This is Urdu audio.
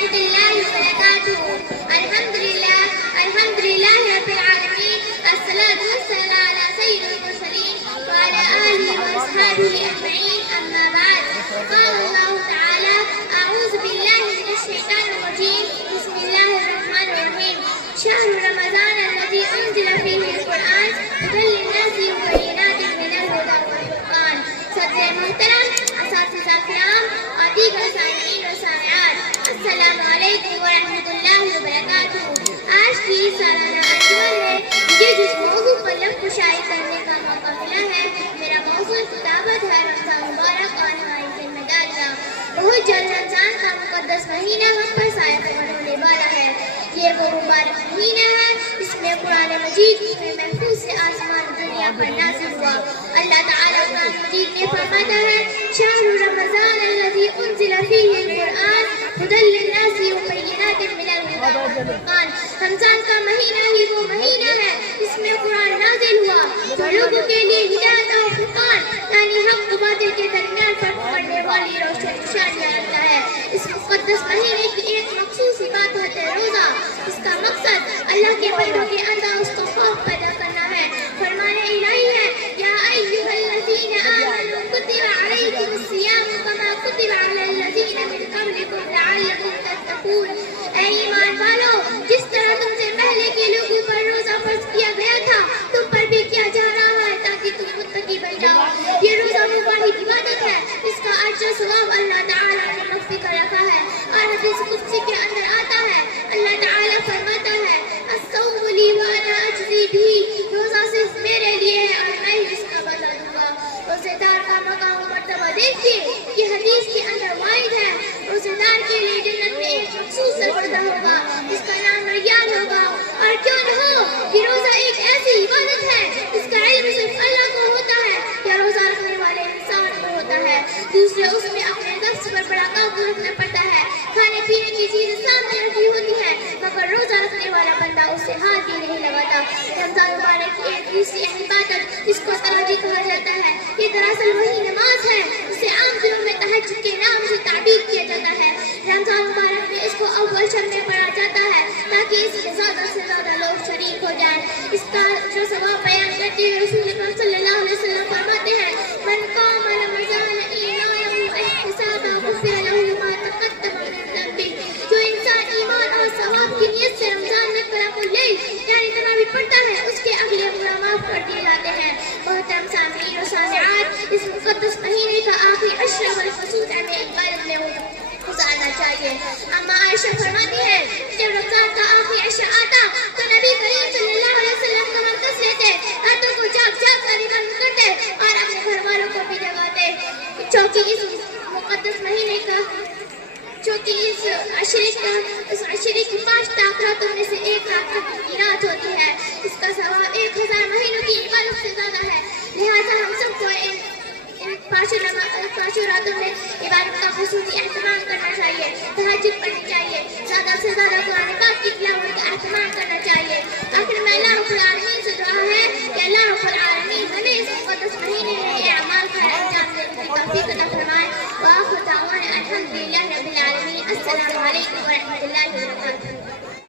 ورحمة الله وبركاته. الحمد لله رب العالمين. الصلاة والسلام على سيد المرسلين وعلى آله وأصحابه أجمعين. أما بعد، قال الله تعالى: أعوذ بالله من الشيطان الرجيم. بسم الله الرحمن الرحيم. شهر رمضان الذي أنزل فيه القرآن هدى للناس وبينات من الهدى والفرقان. صدر محترم، اساتذہ کرام اور دیگر سامعین و سامعات، السلام علیکم ورحمۃ اللہ وبرکاتہ. آج کی سالانہ انجمن میں مجھے جس موضوع پر لفظ شائع کرنے کا موقع ملا ہے، میرا موضوع خطابت ہے رمضان مبارک اور ہماری ذمہ داریاں. بہت جلد رمضان کا مقدس مہینہ ہم پر سایہ فکن ہونے والا ہے. یہ وہ مبارک مہینہ ہے جس میں قرآن مجید میں محفوظ سے آسمان دنیا پر نازل ہوا. اللہ تعالیٰ قرآن مجید میں فرماتا ہے: شہر رمضان الذی انزل فیہ القرآن ہدی للناس وبینات من الہدی والفرقان. رمضان کا مہینہ ہی وہ مہینہ ہے جس میں قرآن نازل ہوا جو لوگوں کے لیے ہدایت اور فرقان یعنی حق و باطل کے درمیان فرق کرنے والی روشن نشانیاں رکھتا ہے. اس مقدس مہینے کی ایک مخصوص بات ہے روزہ. اس کا مقصد اللہ کے بندوں کے اندر اس کو خوف پیدا کرنا ہے. فرمان الہی ہے: یا ایھا الذین آمنوا کتب علیکم الصیام کما کتب علی الذین من قبلکم لعلکم تتقون. اے ایمان والو، جس طرح تم سے پہلے کے لوگوں پر روزہ فرض کیا گیا تھا تم پر بھی کیا جا رہا ہے تاکہ تم متقی بن جاؤ. یہ روزہ مبارک عبادت ہے جس کا اجر و ثواب اللہ تعالیٰ نے مخفی کر رکھا ہے. اور حدیث قدسی کے اندر آتا ہے، اللہ تعالیٰ فرماتا ہے: الصوم لی وانا اجزی بھی. روزہ صرف میرے لیے ہے اور میں ہی اس کا بدلہ دوں گا. روزے دار کا مقام و مرتبہ دیکھیے، یہ حدیث کے اندر وارد ہے. روزے دار کے لیے جنت میں ایک مخصوص سرپردہ ہوگا جس کا نام ریان ہوگا. اور کیوں نہ ہو، یہ روزہ ایک ایسی عبادت ہے جس کا علم صرف اللہ کو ہوتا ہے یا روزہ رکھنے والے انسان کو ہوتا ہے. دوسرے اس میں اپنے نفس پر بڑا قابو رکھنا پڑتا ہے. کھانے پینے کی چیزیں سامنے رکھی ہوتی ہے مگر روزہ رکھنے والا بندہ اسے ہاتھ بھی نہیں لگاتا. رمضان مبارک کی ایک دوسری عبادت جس کو تراویح کہا جاتا ہے، یہ دراصل وہی نماز ہے جسے عام دنوں میں تہجد کے نام سے تعبیر کیا جاتا ہے. رمضان مبارک میں اس کو اول شب میں پڑھا جاتا ہے تاکہ اس میں زیادہ سے زیادہ لوگ شریک ہو جائیں. اس کا جو ثواب بیان کرتے ہوئے رسول اکرم صلی اللہ علیہ وسلم فرماتے ہیں: من قام رمضان ایمانا واحتسابا غفر له ما تقدم من ذنبه. جو انسان ایمان اور ثواب کی نیت سے رمضان میں قیام اللیل یعنی تراویح پڑھتا ہے اس کے اگلے گناہ معاف کر دیے جاتے ہیں. محترم سامعین و سامعات، اس مقدس مہینے کا آخری عشرہ بالخصوص ہمیں عبادت میں گزارنا چاہیے. اما عائشہ فرماتی ہے جب رمضان کا آخری عشرہ آتا تو نبی کریم صلی اللہ علیہ وسلم کمر کس لیتے، راتوں کو جاگ جاگ کر عبادت کرتے اور اپنے گھر والوں کو بھی جگاتے. چونکہ اس مقدس مہینے کا اس عشرے کی 5 راتوں میں سے ایک رات کی رات ہوتی ہے. اس کا ثواب 1000 مہینوں کی عبادت سے زیادہ ہے. لہٰذا ہم سب کو ان 5 راتوں میں عبادت کا خصوصی اہتمام کرنا چاہیے. تہجد پڑھنی چاہیے، زیادہ سے زیادہ قرآن پاک کی تلاوت کا اہتمام کرنا چاہیے. آخر میں اللہ رب العالمین سے دعا ہے کہ اللہ رب العالمین ہمیں اس مقدس مہینے میں یہ اعمال خیر انجام دینے کی توفیق عطا فرمائے. وآخر دعوانا الحمد للہ رب العالمین. السلام علیکم ورحمۃ اللہ وبرکاتہ.